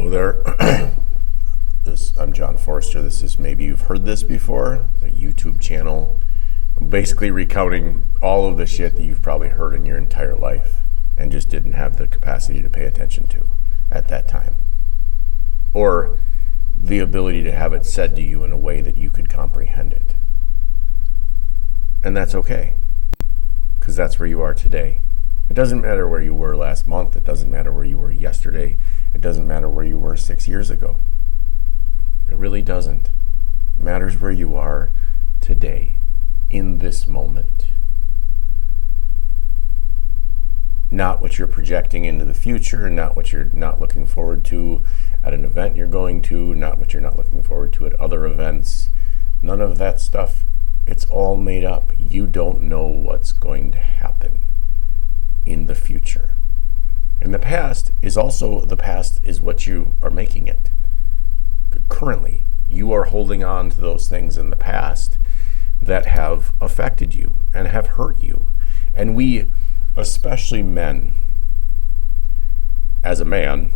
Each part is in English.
Hello there. I'm John Forster. This is, maybe you've heard this before, a YouTube channel. I'm basically recounting all of the shit that you've probably heard in your entire life and just didn't have the capacity to pay attention to at that time. Or the ability to have it said to you in a way that you could comprehend it. And that's okay, because that's where you are today. It doesn't matter where you were last month. It doesn't matter where you were yesterday. It doesn't matter where you were 6 years ago. It really doesn't. It matters where you are today, in this moment. Not what you're projecting into the future, not what you're not looking forward to at an event you're going to, not what you're not looking forward to at other events. None of that stuff. It's all made up. You don't know what's going to happen in the future. And the past is what you are making it. Currently, you are holding on to those things in the past that have affected you and have hurt you. And we, especially men, as a man,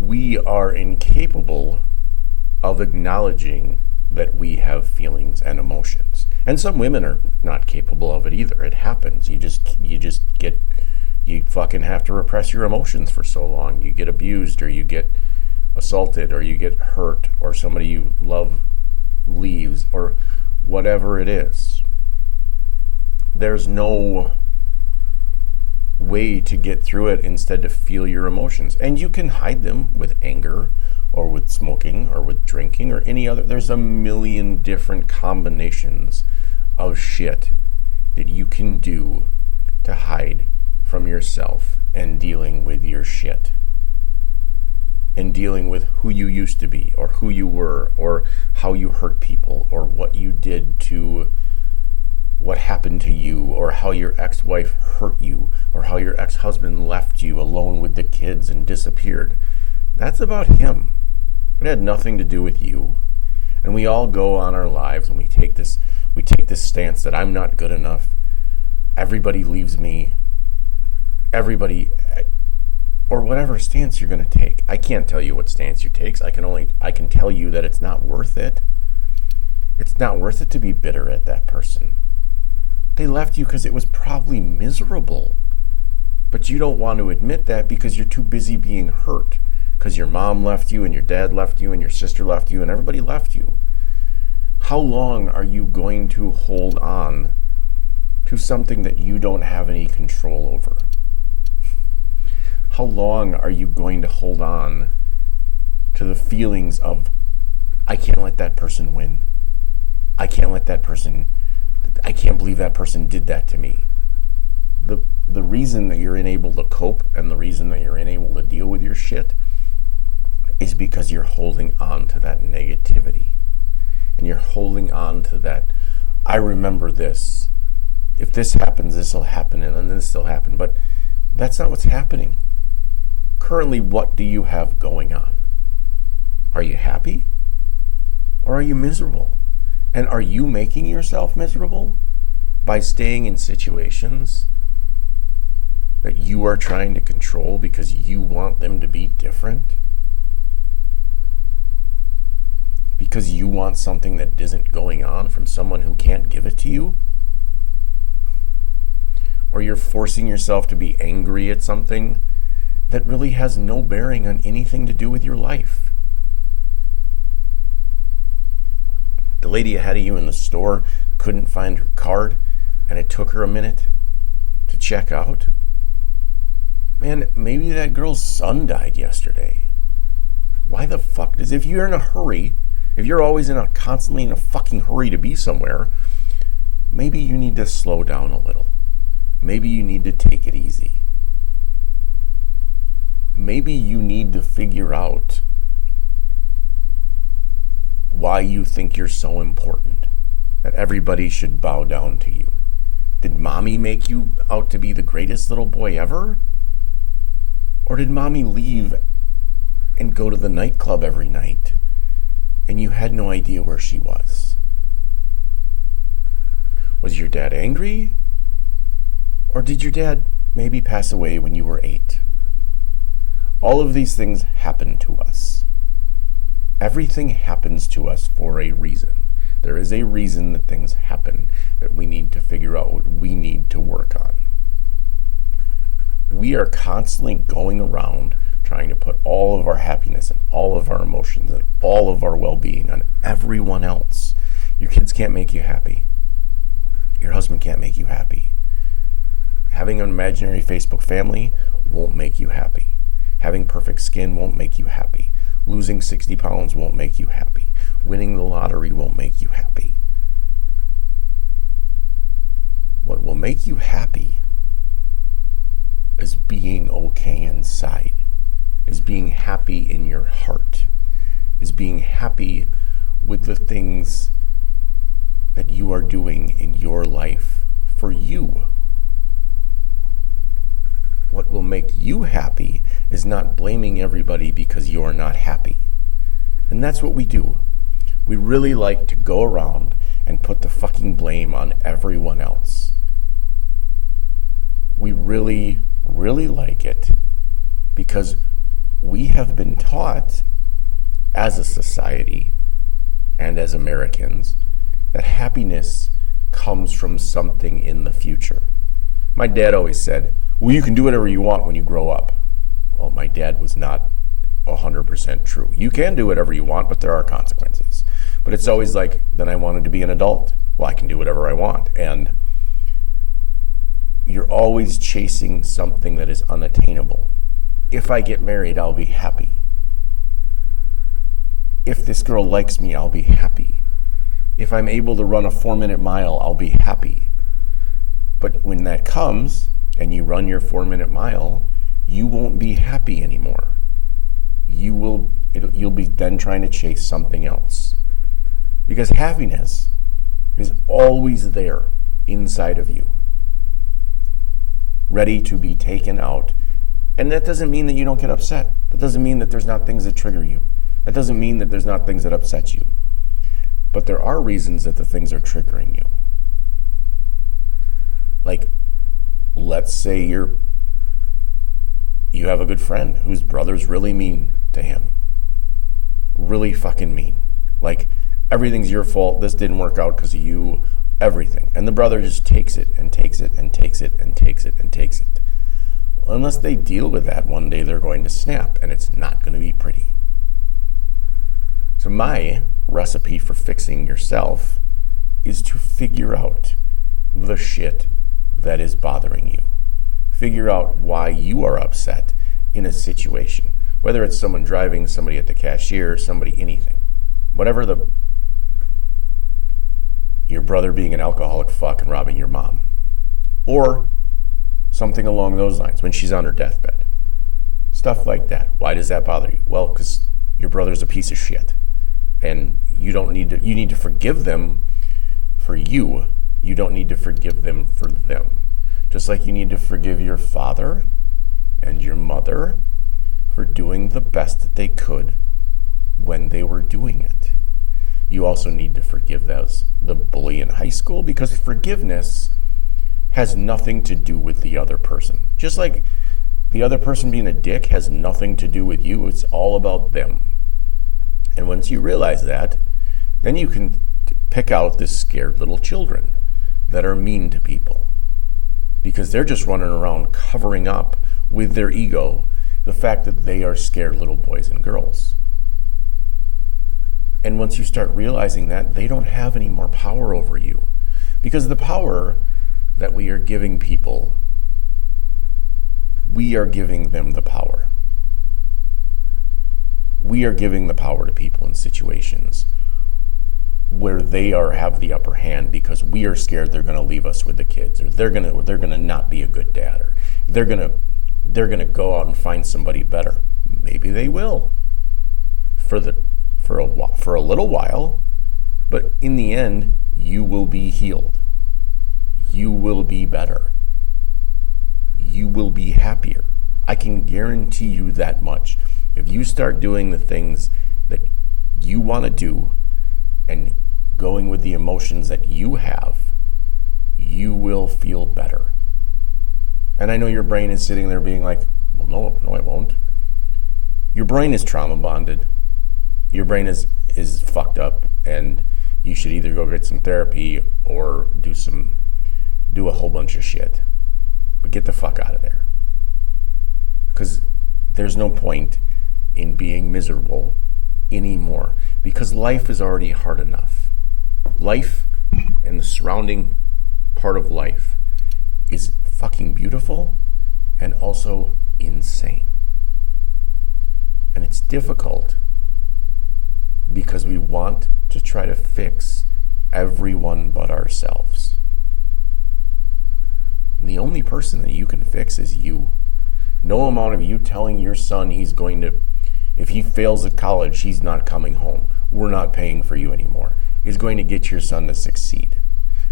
we are incapable of acknowledging that we have feelings and emotions. And some women are not capable of it either. It happens. You fucking have to repress your emotions for so long. You get abused, or you get assaulted, or you get hurt, or somebody you love leaves, or whatever it is. There's no way to get through it instead to feel your emotions. And you can hide them with anger, or with smoking, or with drinking, or any other. There's a million different combinations of shit that you can do to hide from yourself and dealing with your shit. And dealing with who you used to be, or who you were, or how you hurt people, or what you did to what happened to you, or how your ex-wife hurt you, or how your ex-husband left you alone with the kids and disappeared. That's about him. It had nothing to do with you. And we all go on our lives and we take this stance that I'm not good enough. Everybody leaves me. Everybody, or whatever stance you're going to take. I can't tell you what stance you take. I can tell you that it's not worth it. It's not worth it to be bitter at that person. They left you because it was probably miserable. But you don't want to admit that because you're too busy being hurt. Because your mom left you, and your dad left you, and your sister left you, and everybody left you. How long are you going to hold on to something that you don't have any control over? How long are you going to hold on to the feelings of, I can't let that person win. I can't believe that person did that to me. The reason that you're unable to cope, and the reason that you're unable to deal with your shit, is because you're holding on to that negativity. And you're holding on to that, I remember this. If this happens, this will happen, and then this will happen. But that's not what's happening. Currently, what do you have going on? Are you happy? Or are you miserable? And are you making yourself miserable by staying in situations that you are trying to control because you want them to be different? Because you want something that isn't going on from someone who can't give it to you? Or you're forcing yourself to be angry at something that really has no bearing on anything to do with your life. The lady ahead of you in the store couldn't find her card, and it took her a minute to check out. Man, maybe that girl's son died yesterday. Why the fuck if you're in a hurry, if you're always constantly in a fucking hurry to be somewhere, maybe you need to slow down a little. Maybe you need to take it easy. Maybe you need to figure out why you think you're so important, that everybody should bow down to you. Did mommy make you out to be the greatest little boy ever? Or did mommy leave and go to the nightclub every night and you had no idea where she was? Was your dad angry? Or did your dad maybe pass away when you were 8? All of these things happen to us. Everything happens to us for a reason. There is a reason that things happen that we need to figure out what we need to work on. We are constantly going around trying to put all of our happiness and all of our emotions and all of our well-being on everyone else. Your kids can't make you happy. Your husband can't make you happy. Having an imaginary Facebook family won't make you happy. Having perfect skin won't make you happy. Losing 60 pounds won't make you happy. Winning the lottery won't make you happy. What will make you happy is being okay inside, is being happy in your heart, is being happy with the things that you are doing in your life for you. What will make you happy is not blaming everybody because you're not happy. And that's what we do. We really like to go around and put the fucking blame on everyone else. We really, really like it because we have been taught as a society and as Americans that happiness comes from something in the future. My dad always said, well, you can do whatever you want when you grow up. Well, my dad was not 100% true. You can do whatever you want, but there are consequences. But it's always like, then I wanted to be an adult. Well, I can do whatever I want. And you're always chasing something that is unattainable. If I get married, I'll be happy. If this girl likes me, I'll be happy. If I'm able to run a 4-minute mile, I'll be happy. But when that comes, and you run your 4-minute mile, you won't be happy anymore. You'll be then trying to chase something else. Because happiness is always there inside of you, ready to be taken out. And that doesn't mean that you don't get upset. That doesn't mean that there's not things that trigger you. That doesn't mean that there's not things that upset you. But there are reasons that the things are triggering you. Like, let's say you have a good friend whose brother's really mean to him. Really fucking mean. Like, everything's your fault. This didn't work out because of you. Everything. And the brother just takes it and takes it and takes it and takes it and takes it. Well, unless they deal with that, one day they're going to snap, and it's not going to be pretty. So my recipe for fixing yourself is to figure out the shit that is bothering you. Figure out why you are upset in a situation, whether it's someone driving, somebody at the cashier, somebody, anything. Whatever your brother being an alcoholic fuck and robbing your mom. Or something along those lines when she's on her deathbed. Stuff like that. Why does that bother you? Well, because your brother's a piece of shit. And you need to forgive them for you. You don't need to forgive them for them. Just like you need to forgive your father and your mother for doing the best that they could when they were doing it. You also need to forgive the bully in high school, because forgiveness has nothing to do with the other person. Just like the other person being a dick has nothing to do with you, it's all about them. And once you realize that, then you can pick out the scared little children that are mean to people, because they're just running around covering up with their ego the fact that they are scared little boys and girls. And once you start realizing that, they don't have any more power over you, because the power that we are giving people, we are giving them the power. We are giving the power to people in situations where they have the upper hand, because we are scared they're going to leave us with the kids, or they're going to not be a good dad, or they're going to go out and find somebody better. Maybe they will for a little while, but in the end, you will be healed. You will be better. You will be happier. I can guarantee you that much. If you start doing the things that you want to do and going with the emotions that you have, you will feel better. And I know your brain is sitting there being like, well, no, it won't. brain is trauma bonded. Your brain is fucked up, and you should either go get some therapy or do a whole bunch of shit. But get the fuck out of there. Because there's no point in being miserable anymore, because life is already hard enough. Life and the surrounding part of life is fucking beautiful and also insane. And it's difficult because we want to try to fix everyone but ourselves. And the only person that you can fix is you. No amount of you telling your son if he fails at college, he's not coming home, we're not paying for you anymore, is going to get your son to succeed.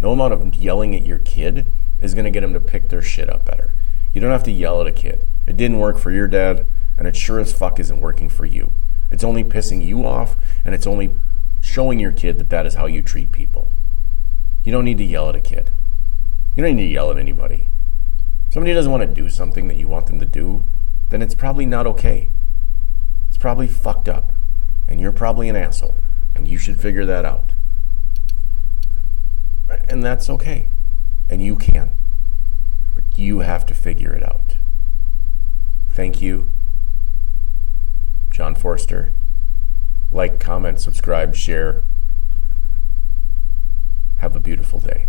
No amount of yelling at your kid is going to get him to pick their shit up better. You don't have to yell at a kid. It didn't work for your dad, and it sure as fuck isn't working for you. It's only pissing you off, and it's only showing your kid that is how you treat people. You don't need to yell at a kid. You don't need to yell at anybody. If somebody doesn't want to do something that you want them to do, then it's probably not okay. It's probably fucked up, and you're probably an asshole, and you should figure that out. And that's okay, and you can. But you have to figure it out. Thank you, John Forster. Like, comment, subscribe, share. Have a beautiful day.